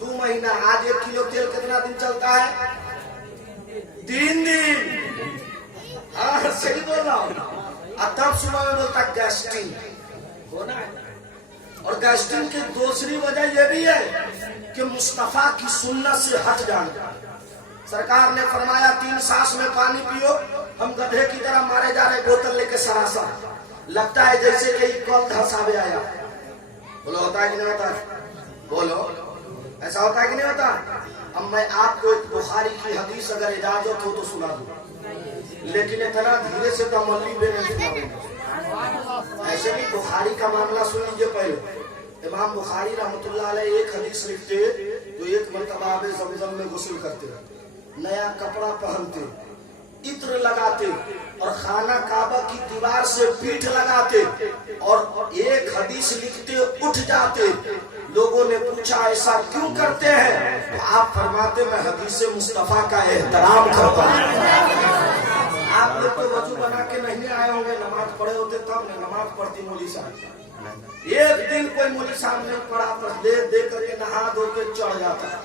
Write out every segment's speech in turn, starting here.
2 महीना। आज 1 किलो तेल कितना दिन चलता है? 3 दिन। हाँ सही बोल रहा हूँ। तब सुबह में बोलता गैस्ट्रिन होना है। और गैस्ट्रिन की दूसरी वजह यह भी है कि मुस्तफा की सुन्नत से हट जाना। सरकार ने फरमाया 3 सांस में पानी पियो, हम गधे की तरह मारे जा रहे बोतल लेके सरासा। लगता है जैसे कि कल धसावे आया। बोलो होता है कि नहीं होता? बोलो ऐसा होता है कि नहीं होता? अब मैं आपको एक बुखारी की हदीस अगर इजाजत हो तो सुना दूं, लेकिन इतना धीरे से तो मल्ली में नहीं सुनाऊंगा। ऐसे भी बुखारी का मामला सुन लीजिए। पहले इमाम बुखारी रहमतुल्लाह अलैह एक हदीस लिखते जो 1 मरतबा आबे ज़मज़म में गुस्ल करते, नया कपड़ा पहनते, इत्र लगाते और खाना काबा की दीवार से पीठ लगाते और एक हदीस लिखते उठ जाते। लोगों ने पूछा ऐसा क्यों करते हैं? तो आप फरमाते मैं हदीस मुस्तफा का एहतराम करता हूँ। आप लोग तो वजू बना के नहीं आए होंगे, नमाज पढ़े होते तब न नमाज पढ़ती मौली साहब। एक दिन कोई मौली साहब नहीं पढ़ा तो दे करके नहा धो के चढ़ जाता है।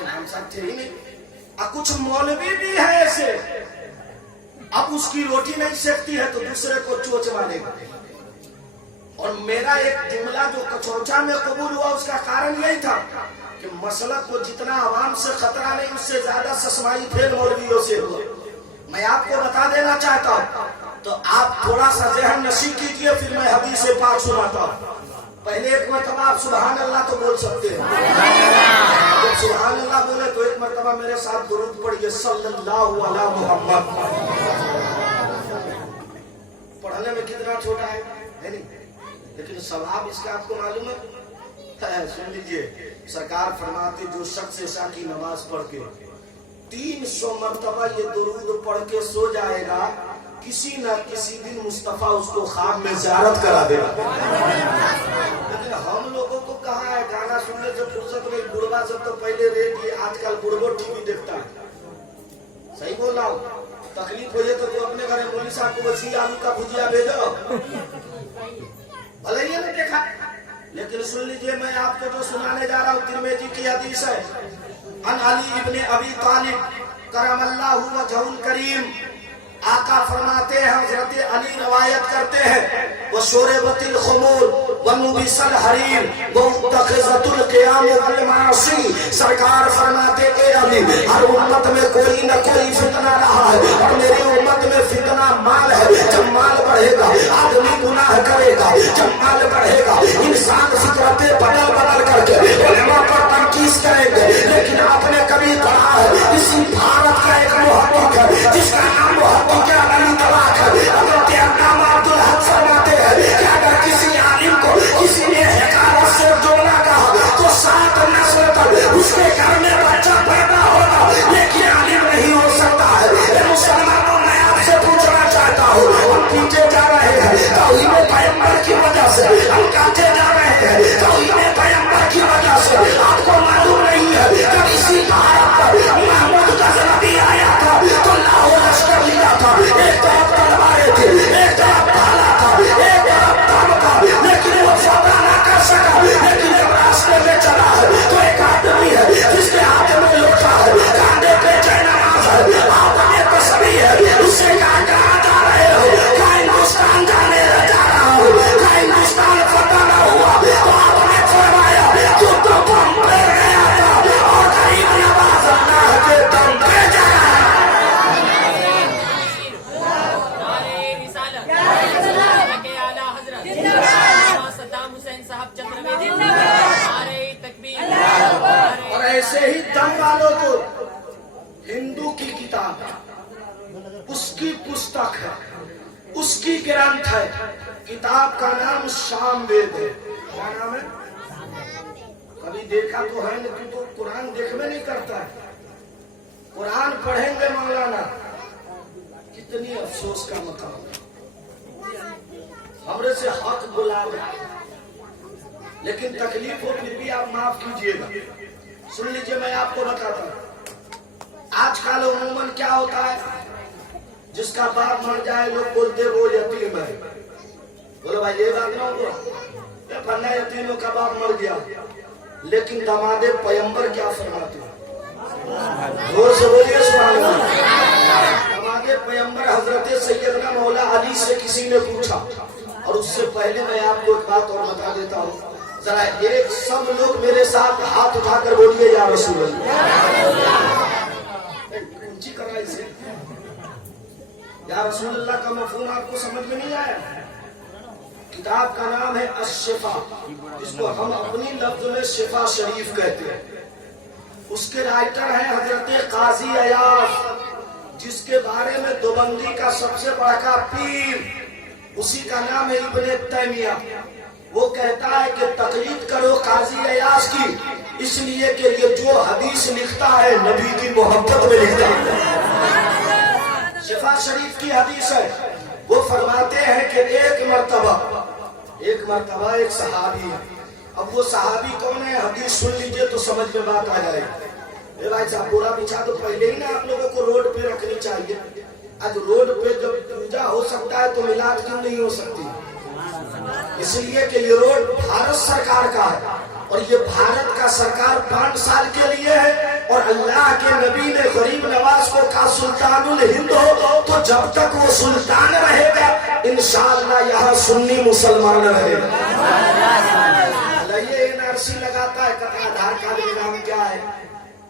इमाम साहब थे ही नहीं। कुछ मौलवी भी है ऐसे, अब उसकी रोटी नहीं सेकती है तो दूसरे को चोच मारेगा। और मेरा एक जुमला जो कचौचा में कबूल हुआ उसका कारण यही था कि मसलक को जितना आवाम से खतरा नहीं उससे ज्यादा ससमाई फेल मौलवियों से हुआ। मैं आपको बता देना चाहता हूँ, तो आप थोड़ा सा ज़हन नशी कीजिए, फिर मैं हदीस पाक सुनाता हूँ। पहले एक मरतबा आप सुभान अल्लाह तो बोल सकते हैं। जब सुभान अल्लाह बोले तो एक मरतबा मेरे साथ दुरूद पढ़िए सल्लल्लाहु अलैहि मुहम्मद। पढ़ने में कितना छोटा है नहीं, लेकिन सवाब इसका आपको मालूम है? सुन लीजिए, सरकार फरमाते जो शख्स ऐसा की नमाज पढ़ के 300 मरतबा ये दुरूद पढ़ के सो जाएगा, किसी न किसी दिन मुस्तफा उसको ख्वाब में ज़ियारत करा देगा। लेकिन हम लोगों को कहाँ है, गाना सुनने से फुर्सत नहीं। बुढ़वा सब तो पहले रेडियो, आजकल बुढ़वो टीवी देखता है। सही बोल रहा हूँ? तकलीफ हो जाए तो अपने घर मौली साहब को वैसी आलू का भुजिया भेजो, भले ही नहीं देखा। लेकिन सुन लीजिए, मैं आपको जो सुनाने जा रहा हूँ तिरमिज़ी की हदीस है। अन अली इब्ने अबी तालिब करमल्लाहु वजहुल करीम, आका फरमाते हैं, हजरत अली रवायत करते हैं, वो शोरबतिल खुमूर व मुबिसल हरीर व मुत्तखिज़तुल क़ियाम वल मासी। सरकार फरमाते ए अली, हर उम्मत में कोई न कोई फितना रहा है और मेरी उम्मत में फितना माल है। जब माल बढ़ेगा आदमी गुनाह करेगा, जब माल बढ़ेगा इंसान फितरतें बदल बदल करके उलमा पर तनकीस करेंगे। लेकिन आपने कभी पढ़ा है इसी भारत का एक मुहद्दिस है जिसका नाम क्या अली तलाक है, अब्दुल हक फरमाते हैं कि अगर किसी आलिम को किसी ने हकालत से जोड़ना कहा तो 7 नस्ल तक उसके घर में बच्चा पैदा होगा, लेकिन आलिम नहीं हो सकता है। मुसलमानों, मैं आपसे पूछना चाहता हूँ, हम पीछे जा रहे हैं तौहीद पैगंबर की वजह से, हम काटे जा रहे हैं तौहीद पैगंबर की वजह से। आपको मालूम नहीं है जब इसी भारत पर महमूद गजनवी आया था तो लाहौर लश्कर लिया था, एक तरफ तलवारें थी, एक तरफ भाला था, एक तरफ दम था, लेकिन वो फौता ना कर सका। लेकिन जब रास्ते में चला है तो एक आदमी है जिसके हाथ में लोटा है, कांधे पे जयनमाज़ है, आपने तस्बीह है, उससे कहाँ जा रहे हो? क्या हिंदुस्तान जाने जा रहा हो? क्या हिंदुस्तान फतह ना हुआ? तो आपने फरमाया तू तो बम पे गया था और गरीब नवाज अल्लाह के दम पे जा रहा है। और ऐसे ही दम वालों को हिंदू की किताब है, उसकी पुस्तक है, उसकी ग्रंथ है। किताब का नाम शाम वेद है। क्या नाम है? कभी देखा तो है, लेकिन तो कुरान देखने नहीं करता है। कुरान पढ़ेंगे मौलाना, कितनी अफसोस का मकाम। हमरे से हक बुला रहे, लेकिन तकलीफ हो फिर भी आप माफ कीजिएगा। सुन लीजिए, मैं आपको बताता हूँ आजकल उम्मन क्या होता है, जिसका बाप मर जाए लोग बोलते वो यतीम है। बोलो भाई ये बात ना हो, फन्ना यतीमों का बाप मर गया, लेकिन दामादे पैगंबर क्या फरमाते हैं? जोर से बोलिए सुभान अल्लाह। दामादे पैगंबर हजरत सैयदना मौला अली से किसी ने पूछा, और उससे पहले मैं आपको एक बात और बता देता हूँ, जरा एक सब लोग मेरे साथ हाथ उठाकर बोलिए या रसूल अल्लाह। या रसूल अल्लाह का मफहूम आपको समझ में नहीं आया? किताब का नाम है अश-शिफा, जिसको हम अपनी लफ्ज में शिफा शरीफ कहते हैं। उसके राइटर हैं हजरत काजी अयाज, जिसके बारे में दोबंदी का सबसे बड़ा पीर उसी का नाम है इब्ने तैमिया। वो कहता है कि तकलीद करो काजी अयाज की, इसलिए कि ये जो हदीस लिखता है नबी की मोहब्बत में लिखता है। शिफा शरीफ की हदीस है, वो फरमाते हैं कि एक मर्तबा एक सहाबी है। अब वो सहाबी कौन है, हदीस सुन लीजिए तो समझ में बात आ जाएगी। भाई साहब बोरा बिछा तो पहले ही ना आप लोगों को रोड पे रखनी चाहिए। आज रोड पे जब पूजा हो सकता है तो मिलाद क्यों नहीं हो सकती? इसलिए कि ये रोड भारत सरकार का है, और ये भारत का सरकार 5 साल के लिए है। और अल्लाह के नबी ने गरीब नवाज को कहा सुल्तानुल हिंद हो, तो जब तक वो सुल्तान रहेगा इंशाअल्लाह यहाँ सुन्नी मुसलमान रहेगा। ये एनआरसी लगाता है, कहता आधार कार्ड में नाम क्या है,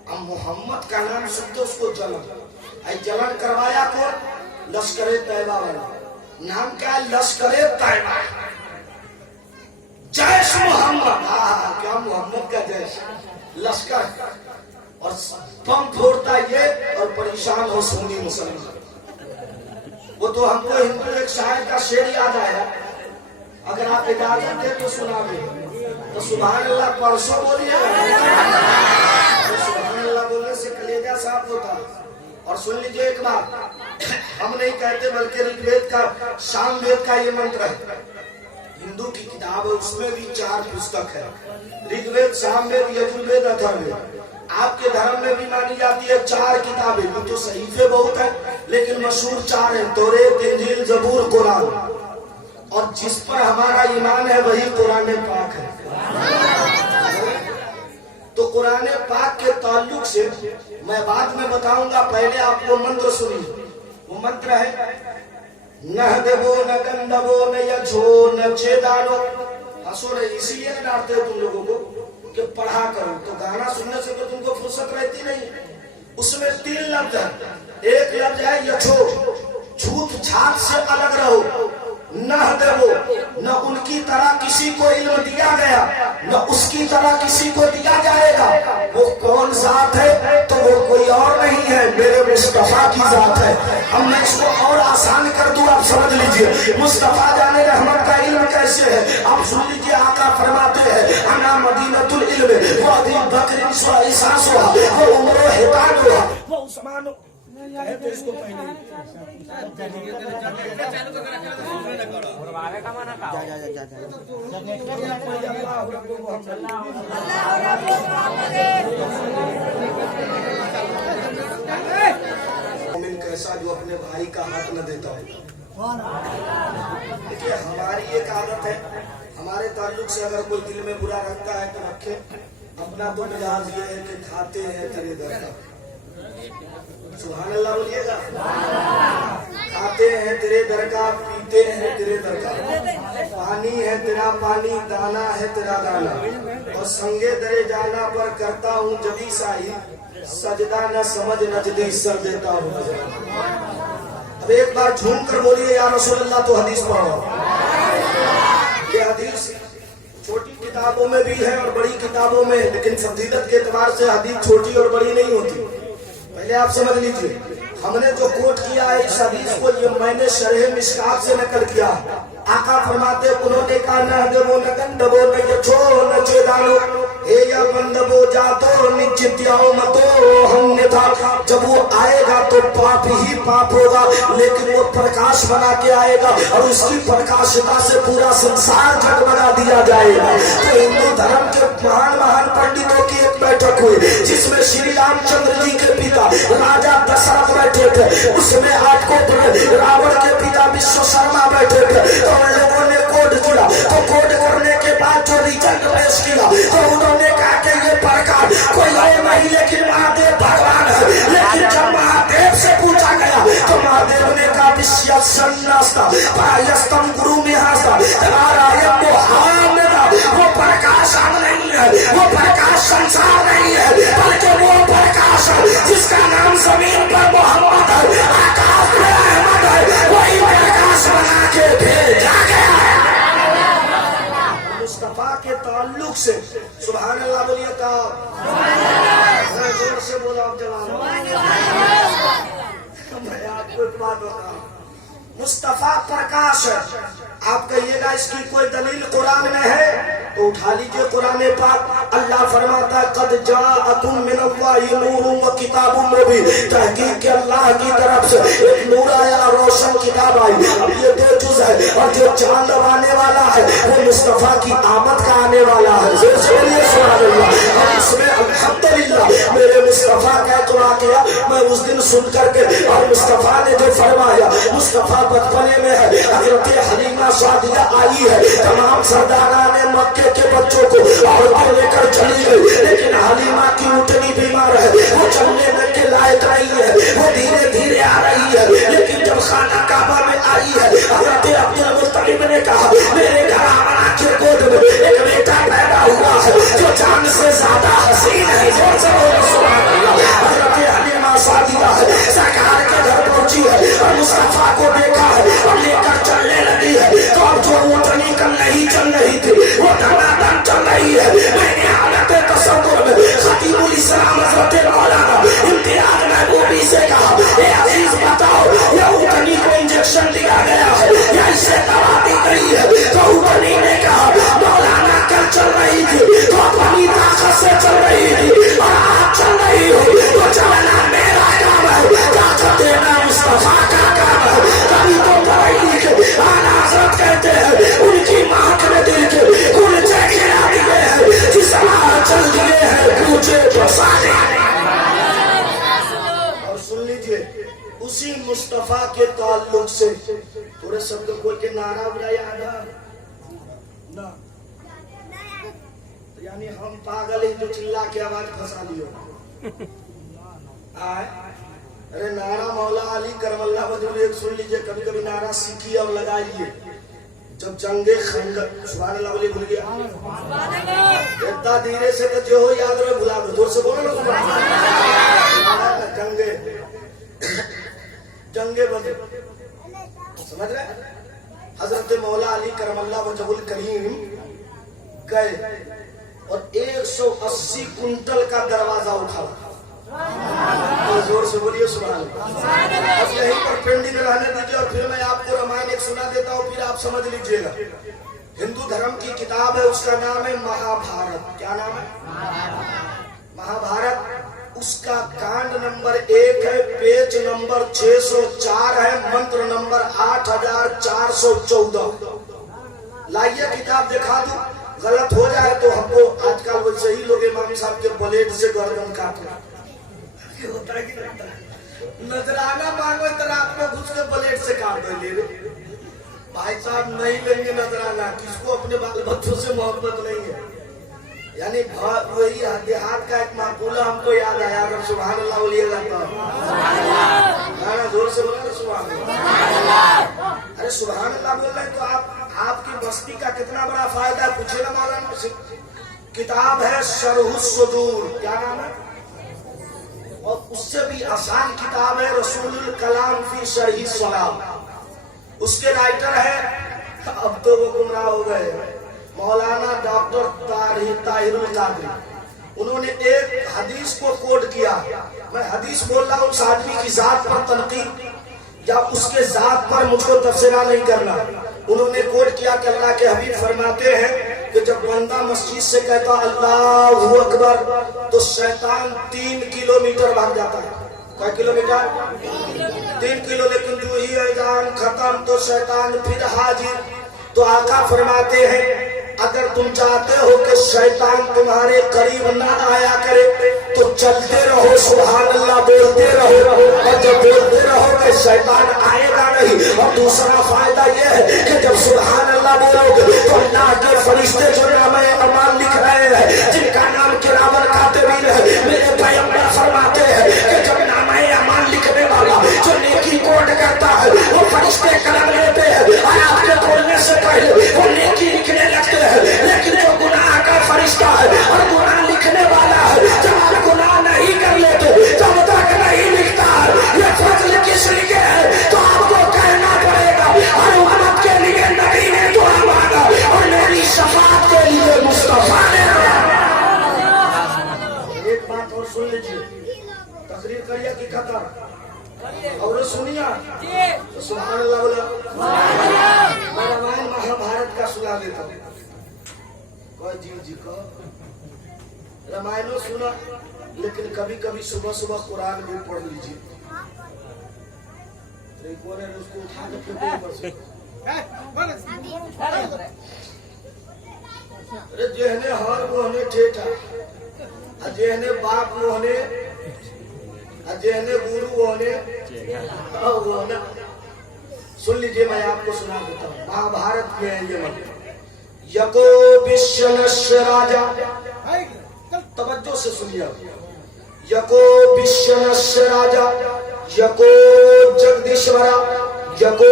अब मोहम्मद का नाम सुनते उसको जलन करवाया को लश्कर तैयबा वाला। नाम क्या है? लश्कर तैयबा, जैश मोहम्मद। हाँ, क्या मोहम्मद का जैश, लश्कर, और बम फोड़ता ये और परेशान हो सुन्नी मुसलमान। वो तो हमको हिंदू एक शायर का शेर याद आया, अगर आप इजाजत दे तो सुना दे। तो सुभान अल्लाह परसों बोलिए, तो सुभान अल्लाह बोलने से कलेजा साफ होता। और सुन लीजिए एक बात, हम नहीं कहते बल्कि ऋग्वेद का सामवेद का ये मंत्र है। हिंदू की किताब है, उसमें भी 4 पुस्तक है, ऋग्वेद, सामवेद, यजुर्वेद, अथर्ववेद। आपके धर्म में भी मानी जाती है 4 किताबें, वो तो सहीफे बहुत है लेकिन मशहूर 4 है, तौरेत, इंजील, जबूर, कुरान। और जिस पर हमारा ईमान है वही कुरान पाक है। तो कुरान पाक के ताल्लुक से मैं बाद में बताऊंगा, पहले आप वो मंत्र सुनिए। वो मंत्र है न देवो न गंधवो न यछो न छेदानो। हंसो नहीं, इसीलिए डांटते तुम लोगों को कि पढ़ा करो। तो गाना सुनने से तो तुमको फुर्सत रहती नहीं। उसमें 3 लफ्ज है। एक लफ्ज है यछो, झूठ छाछ से अलग रहो। न देवो, न उनकी तरह किसी को इल्म दिया गया, न उसकी तरह किसी को दिया जाएगा। वो कौन जात है? तो वो कोई और नहीं है, मेरे मुस्तफा की जात है। अब मैं इसको और आसान कर दूं, आप समझ लीजिए। मुस्तफा जाने रहमत का इल्म कैसे है, आप सुन लीजिए। आका फरमाते हैं अना मदीनतुल इल्म व अबू बकर व इसासुहा व उमर हितानुहा व उस्मान। है तो इसको पहले कैसा जो अपने भाई का हक न देता है। देखिए हमारी एक आदत है, हमारे ताल्लुक से अगर कोई दिल में बुरा रखता है तो रखे। अपना तो मिजाज ये है कि खाते हैं तेरे दर का, सुभान अल्लाह बोलिएगा। खाते हैं तेरे दर का, पीते हैं तेरे दर का, पानी है तेरा पानी, दाना है तेरा दाना, और संगे दरे जाना पर करता हूँ जदी शाही, सजदा न समझ नजदी सर देता हूँ। अब एक बार झूम कर बोलिए या रसूल अल्लाह। तो हदीस पढ़ो। ये हदीस छोटी किताबों में भी है और बड़ी किताबों में, लेकिन फजीलत के एतबार से हदीस छोटी और बड़ी नहीं होती। पहले आप समझ लीजिए, हमने जो कोट किया है इस हदीस को, ये मैंने शरह मिशकात से नकल किया। आका फरमाते उन्होंने कहा न देवो न गंधवो न यछो न छेदानो, हे या बंदवो जातो निचित्याओ मतो हमने था। जब वो आएगा तो पाप ही पाप होगा, लेकिन वो प्रकाश बना के आएगा और उसकी प्रकाशिता से पूरा संसार जगमगा दिया जाएगा। तो हिंदू धर्म के महान महान पंडितों की एक बैठक हुई, जिसमें श्री रामचंद्र जी के पिता राजा दशरथ बैठे थे, उसमें आपको रावण के पिता विश्वकर्मा बैठे थे। और लोगों ने कोड किया, तो कोड करने के बाद जो रिजल्ट पेश किया तो उन्होंने कहा कि ये प्रकार कोई और नहीं लेकिन महादेव भगवान है। लेकिन जब महादेव से पूछा गया तो महादेव ने कहा गुरु वो प्रकाश हम नहीं है, वो प्रकाश संसार नहीं है, बल्कि वो प्रकाश जिसका नाम जमीन पर मोहम्मद है, आकाश में अहमद है, वही प्रकाश बना के भेजा गया है। मुस्तफा के ताल्लुक से सुभान अल्लाह बोलिए का जोर से बोला आप जवाब। मैं आपको एक बात बताऊं, मुस्तफा प्रकाश है। आप कहिएगा इसकी कोई दलील कुरान में है तो उठा लीजिए कुरान पाक। अल्लाह फरमाता है कद जाअकुम मिनल्लाहि नूरुन व किताबुम मुबीन, तहकीक के अल्लाह की तरफ से एक नूर आया, रोशन किताब आई। अब ये 2 जुज है और जो चांद आने वाला है वो मुस्तफा की आमद का आने वाला है। सुभान अल्लाह। और इसमें अल्हम्दुलिल्लाह मेरे मुस्तफा का तो आ गया। मैं उस दिन सुन करके और मुस्तफा ने जो फरमाया, मुस्तफा बचपने में है, हजरत हलीमा सादिया आई है, तमाम सरदारा ने मक्के के बच्चों को औरतें लेकर चली गई, लेकिन हलीमा की ऊँटनी बीमार है, वो चलने में के लायक नहीं है, वो धीरे धीरे आ रही है। लेकिन जब खाना काबा में आई है, हजरत अब्दुल मुत्तलिब ने कहा मेरे घर आमना के गोद में एक बेटा पैदा हुआ है जो जान से ज्यादा हसीन है। जोर से बोलो सुभान अल्लाह। हजरत हलीमा सादिया है, सरकार के घर पहुंची है और मुस्तफा को देखा है और लेकर चलने लगी है। तो अब जो ऊँटनी कल नहीं चल रही थी वो धनाधन चल रही है। मैंने हालत तसव्वुर में खतीबुल इस्लाम हज़रत मौलाना इम्तियाज महबूबी से कहा ए अजीज बताओ ये ऊँटनी को इंजेक्शन दिया गया है या इसे दवा दी गई है? तो ऊँटनी ने कहा मौलाना कल चल रही थी तो अपनी ताकत से चल रही थी और आज चल रही हो तो चलना मेरा काम है, ताकत देना मुस्तफा का काम है। कभी तो पढ़ाई लिखे आला हज़रत कहते हैं उनकी माँ के दिल के कुलचे खिला दिए हैं, जिस चल दिए हैं कुलचे बसाने। और सुन लीजिए उसी मुस्तफा के ताल्लुक से थोड़े शब्द खोल के नारा बुलाया ना, यानी हम पागल ही जो चिल्ला के आवाज फंसा लियो। अरे नारा मौला अली करमल्ला वजह एक सुन लीजिए, कभी कभी नारा सीखिए और लगाइए। जब जंगे खंदक सुभान अल्लाह बोलिए, भूल गया इतना धीरे से तो जो हो याद रहे भुला दो, जोर से बोलो ना। जंगे जंगे बंदे समझ रहे। हजरत मौला अली करमल्ला वजहुल करीम गए और 180 कुंटल का दरवाजा उठा। तो जोर से बोलिए सुभान अल्लाह। अब यहीं पर पेंडिंग रहने दीजिए और फिर मैं आपको रामायण एक सुना देता हूँ, फिर आप समझ लीजिएगा। हिंदू धर्म की किताब है, उसका नाम है महाभारत। क्या नाम है? महाभारत। उसका कांड नंबर 1 है, पेज नंबर 604 है, मंत्र नंबर 8414। लाइए किताब दिखा दूं, गलत हो जाए तो हमको आजकल वैसे ही लोग इमाम साहब के ब्लेड से गर्दन काटना होता है कि नहीं? नजराना मांगो तो रात में घुस के ब्लेड से काट दो। ले भाई साहब नहीं लेंगे नजराना, किसको अपने बाल बच्चों से मोहब्बत नहीं है। यानी वही देहात का एक माकूला हमको याद आया, अगर सुभान अल्लाह बोलिएगा तो जोर से बोले सुभान अल्लाह। अरे सुभान अल्लाह बोल रहे तो आपकी बस्ती का कितना बड़ा फायदा है, पूछे ना मौलाना से। किताब है शरहुस सुदूर, क्या नाम है? और उससे भी आसान किताब है रसूलुल कलाम फी शरही सलाम। उसके राइटर है, अब तो वो गुमराह हो गए, मौलाना डॉक्टर ताहिरुल कादरी। उन्होंने एक हदीस को कोट किया। मैं हदीस बोल रहा हूँ, उस आदमी की जात पर तनकीद या उसके जात पर मुझको तबसरा नहीं करना। उन्होंने कोट किया कि अल्लाह के हबीब फरमाते हैं कि जब बंदा मस्जिद से कहता अल्लाहू अकबर तो शैतान 3 किलोमीटर भाग जाता है। क्या किलोमीटर? 3 किलो। लेकिन जो ही अजान खत्म तो शैतान फिर हाजिर। तो आका फरमाते हैं अगर तुम चाहते हो कि शैतान तुम्हारे करीब ना आया करे तो चलते रहो, सुभान अल्लाह बोलते रहो, और जब बोलते रहोगे शैतान आएगा नहीं। और दूसरा फायदा यह है कि जब सुभान अल्लाह बोलोगे तो अल्लाह के फरिश्ते जो नामे अमान लिख रहे हैं, जिनका नाम किरामन कातिबीन है, मेरे पैगंबर फरमाते हैं कि जब नामे अमान लिखने वाला जो नेकी कोड करता है वो फरिश्ते कलम लेते हैं और आपके बोलने से पहले वो नेकी लिखने लगते हैं। लेकिन जो गुनाह का फरिश्ता है और गुनाह लिखने वाला है, जब आप गुनाह नहीं कर लेते, जब तक नहीं लिखता है ये फजल किस लिए है, तो आपको कहना पड़ेगा हर उम्मत के लिए नबी ने दुआ मांगा और मेरी शफाअत के लिए मुस्तफा ने। एक बात और सुन लीजिए, तकरीर करिए कि खत्म और सुनिया तो सुभान अल्लाह बोला। मैं रामायण महाभारत का सुना देता हूँ। जी को रामायणों सुना, लेकिन कभी कभी सुबह सुबह कुरान भी पढ़ लीजिए। उसको उठा के फेंको ऊपर से। अरे जेहने हर मोहने ठेठा, जेहने बाप मोहने, जेहने गुरु होने। सुन लीजिए, मैं आपको सुना देता हूँ। महाभारत में है ये मंत्र, यको विश्वनस्य राजा, तवज्जो से सुनिए, यको विश्वनस्य राजा, यको जगदीश्वरा, यको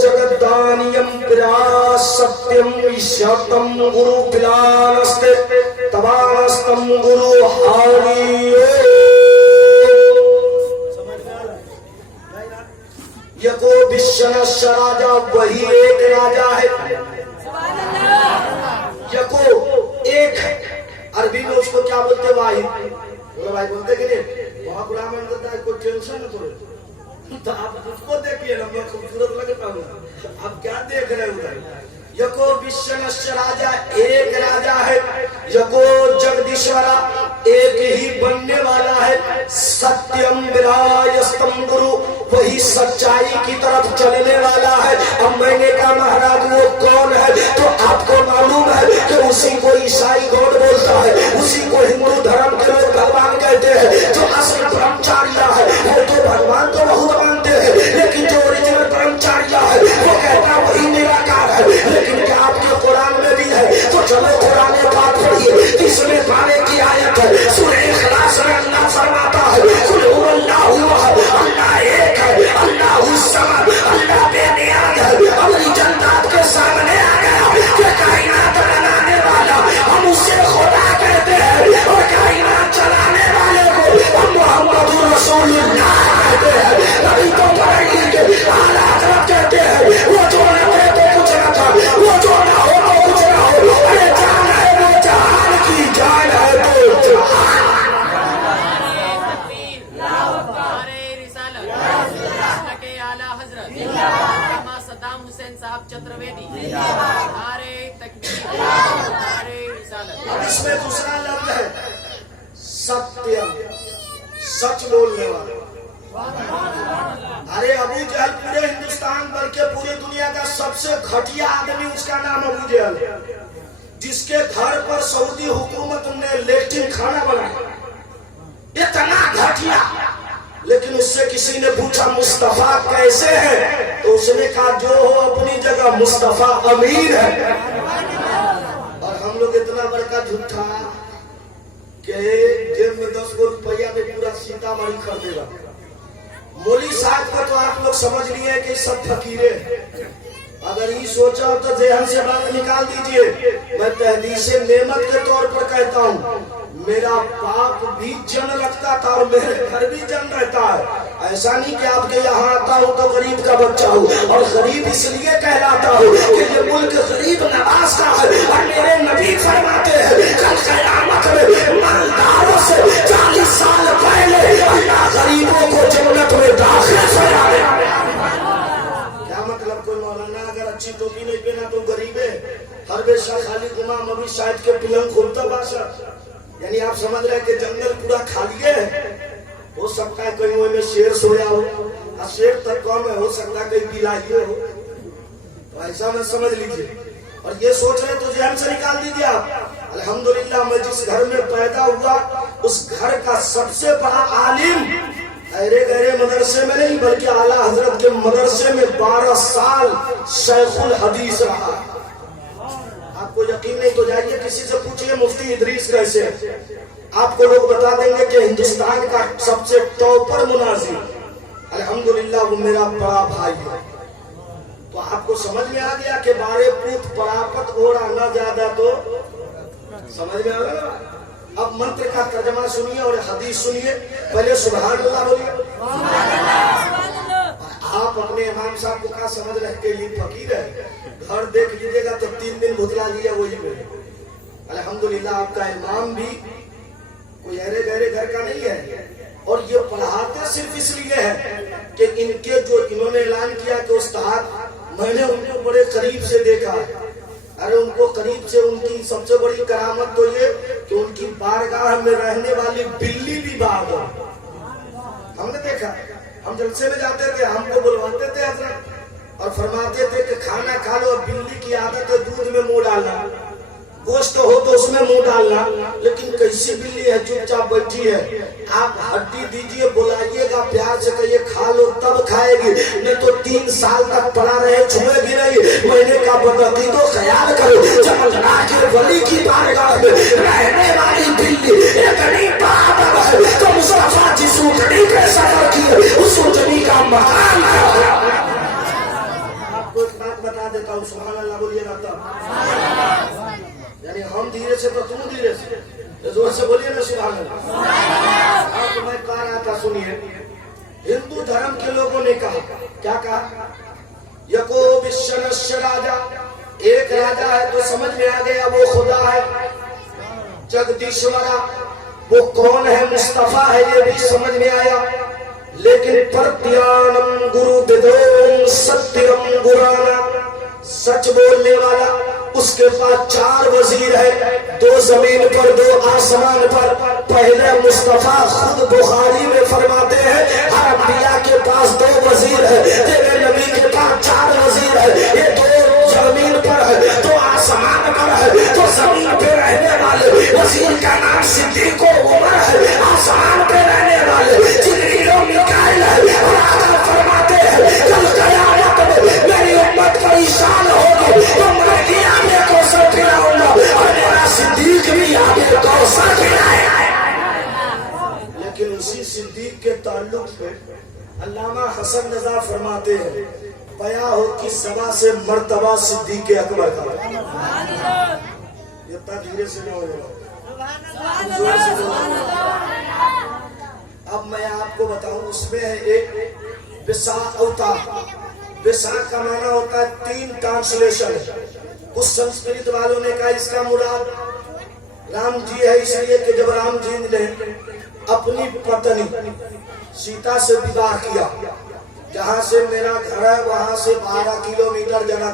जगदानियम पिरा सत्यम ईशतम गुरु पिलानस्ते तवानस्तम गुरु हारियो। यको विश्वनस्य राजा, वही एक राजा है। यको एक है, अरबी में उसको क्या बोलते वाहिद, भाई बोलते कि नहीं, वहां गुलाम करता है, कोई टेंशन न करो। तो आप उसको देखिए ना, मैं खूबसूरत लगता हूँ, आप क्या देख रहे हो उधर। यको विश्वनस्य राजा, एक राजा है। यको जगदीश्वरा, एक ही बनने वाला है। सत्यम विरायस्तम गुरु, वही सच्चाई की तरफ चलने वाला है। अब मैंने कहा महाराज वो कौन है, तो आपको मालूम है कि उसी को ईसाई गॉड बोलता है, उसी को हिंदू धर्म के लोग भगवान कहते हैं। जो असल ब्रह्मचार्य है वो तो भगवान तो बहुत मानते हैं, लेकिन जो ओरिजिनल ब्रह्मचार्य है वो कहता वही निराकार है। लेकिन क्या आपके कुरान में भी है? तो चलो कुरान पाक पढ़िए, 30वें पारे की आयत है, सूरह इखलास में अल्लाह फरमाता है, कुल हुवल्लाहु अहद, अल्लाह एक है, अल्लाहु समद, अल्लाह बेनियाज है। अपनी जनता के सामने आ गया कि कायनात बनाने वाला हम उसे खुदा कहते हैं और कायनात चलाने वाले को हम मोहम्मद रसूलुल्लाह कहते हैं। अभी तो पढ़ लीजिए, आला हज़रत कहते हैं वो जो न थे तो कुछ न था, वो जो न हो तो कुछ न हो। अरे जान है वो जहान की, जान है वो जहान। सद्दाम हुसैन साहब चतुर्वेदी, नारे तकबीर, नारे रिसालत। अब इसमें दूसरा लफ्ज है सत्यम, सच बोलने वाला। अरे अबू जहल पूरे हिंदुस्तान बल्कि पूरी दुनिया का सबसे घटिया आदमी, उसका नाम अबू जहल, जिसके घर पर सऊदी हुकूमत ने लेट्रिन खाना बनाया, इतना घटिया। लेकिन उससे किसी ने पूछा मुस्तफा कैसे है, तो उसने कहा जो हो अपनी जगह मुस्तफा अमीर है। और हम लोग इतना बड़का झूठा कि जेब में 10 गो रुपया में पूरा सीतामढ़ी खरीदेगा। मौली साहब का तो आप लोग समझ लिए कि सब फकीरे। अगर ये सोचा तो जहन से बात निकाल दीजिए। मैं तहदीसे नेमत के तौर पर कहता हूँ, मेरा बाप भी जन रखता था और मेरे घर भी जन रहता है। ऐसा नहीं कि आपके यहाँ आता हूँ तो गरीब का बच्चा हूँ, और गरीब इसलिए कहलाता हूँ कि ये मुल्क गरीब नवाज का है। और मेरे नबी फरमाते हैं कल क़यामत में मालदारों से 40 साल पहले अल्लाह गरीबों को जन्नत में दाखिल कराएगा। क्या मतलब? कोई मौलाना अगर अच्छी टोपी नहीं पहना तो गरीब है। हर बेशा खाली इमाम अभी शायद के पिलंग खोलता बासा, यानी आप समझ रहे हैं कि जंगल पूरा खाली है। हो सकता है कहीं में शेर सोया हो, और शेर तक कौन है, हो सकता है कहीं बिलाई हो, तो ऐसा मैं समझ लीजिए। और ये सोच रहे तो जहन से निकाल दीजिए आप। अल्हम्दुलिल्लाह मैं जिस घर में पैदा हुआ उस घर का सबसे बड़ा आलिम अरे गहरे मदरसे में नहीं बल्कि आला हजरत के मदरसे में 12 साल शेखुल हदीस रहा। आपको यकीन नहीं तो जाइए किसी से पूछिए मुफ्ती इदरीस कैसे, आपको लोग बता देंगे कि हिंदुस्तान का सबसे टॉपर मुनाजिर अल्हम्दुलिल्लाह वो मेरा बड़ा भाई है। तो आपको समझ में आ गया कि 12 पूत परापत और आना ज्यादा, तो समझ में आ गया। अब मंत्र का तर्जमा सुनिए और हदीस सुनिए। पहले सुभान अल्लाह बोलिए। आप अपने इमाम साहब को क्या समझ रहे कि ये फकीर है, घर देख लीजिएगा तो 3 दिन भुतला लिया वही में। अल्हम्दुलिल्लाह आपका इमाम भी कोई अरे गहरे घर का नहीं है। और ये पढ़ाते सिर्फ इसलिए है कि इनके जो इन्होंने ऐलान किया कि उस्ताद मैंने उनको बड़े करीब से देखा। अरे उनको करीब से उनकी सबसे बड़ी करामत तो ये कि उनकी बारगाह में रहने वाली बिल्ली भी बाग है। हमने देखा, हम जलसे में जाते थे, हमको बुलवाते थे हजरत और फरमाते थे कि खाना खा लो। बिल्ली की आदत है दूध में मुंह डालना, गोश्त हो तो उसमें मुंह डालना, लेकिन कैसी बिल्ली है चुपचाप बैठी है। आप हड्डी दीजिए, बुलाइएगा प्यार से, कहिए खा लो तब खाएगी, नहीं तो 3 साल तक पड़ा रहे छुएगी नहीं। महीने का बदती तो ख्याल करो जब अल्लाह के वली की बारगाह में रहने वाली बिल्ली इतनी बहादुर है तो मुस्तफा जिस ऊँटनी पे सफर किए उस ऊँटनी का मकान है। आपको एक बात बता देता हूँ, सुभान अल्लाह बोलिएगा तब। यानी हम धीरे से तो तुम धीरे से, तो जोर से बोलिए ना सुभान अल्लाह। आप मैं कह रहा था सुनिए, हिंदू धर्म के लोगों ने कहा, क्या कहा, यको विश्वनश्य राजा, एक राजा है तो समझ में आ गया वो खुदा है। जगदीश्वरा वो कौन है, मुस्तफा है, ये भी समझ में आया। लेकिन प्रत्यानम गुरु विदोम सत्यम गुराना, सच बोलने वाला, उसके पास 4 वजीर है, 2 जमीन पर 2 आसमान पर। पहले मुस्तफा खुद बुखारी में फरमाते हैं हर अंबिया के पास 2 वजीर है, तेरे नबी के पास 4 वजीर है। ये 2 जमीन पर है, 2 आसमान पर है। तो जमीन पे रहने वाले वजीर का नाम सिद्दीक उमर है, आसमान पे रहने वाले जिब्रील और मिकाईल है। और आका फरमाते हैं कल क़यामत में मेरी उम्मत परेशान होगी तो मैं भी आगे कौसर पिलाऊंगा और मेरा सिद्दीक भी आगे कौसर पिलाएगा। लेकिन उसी सिद्दीक के ताल्लुक से अल्लामा हसन रजा फरमाते हैं बया हो कि सवा से मर्तबा सिद्दीक के अकबर का। इतना धीरे से नहीं होगा। अब मैं आपको बताऊं, उसमें है एक विसाख अवतार। विसाख का माना होता है 3 ट्रांसलेशन। कुछ संस्कृत वालों ने कहा इसका मुराद राम जी है, इसलिए कि जब राम जी ने अपनी पत्नी सीता से विवाह किया, जहाँ से मेरा घर है वहां से 12 किलोमीटर जना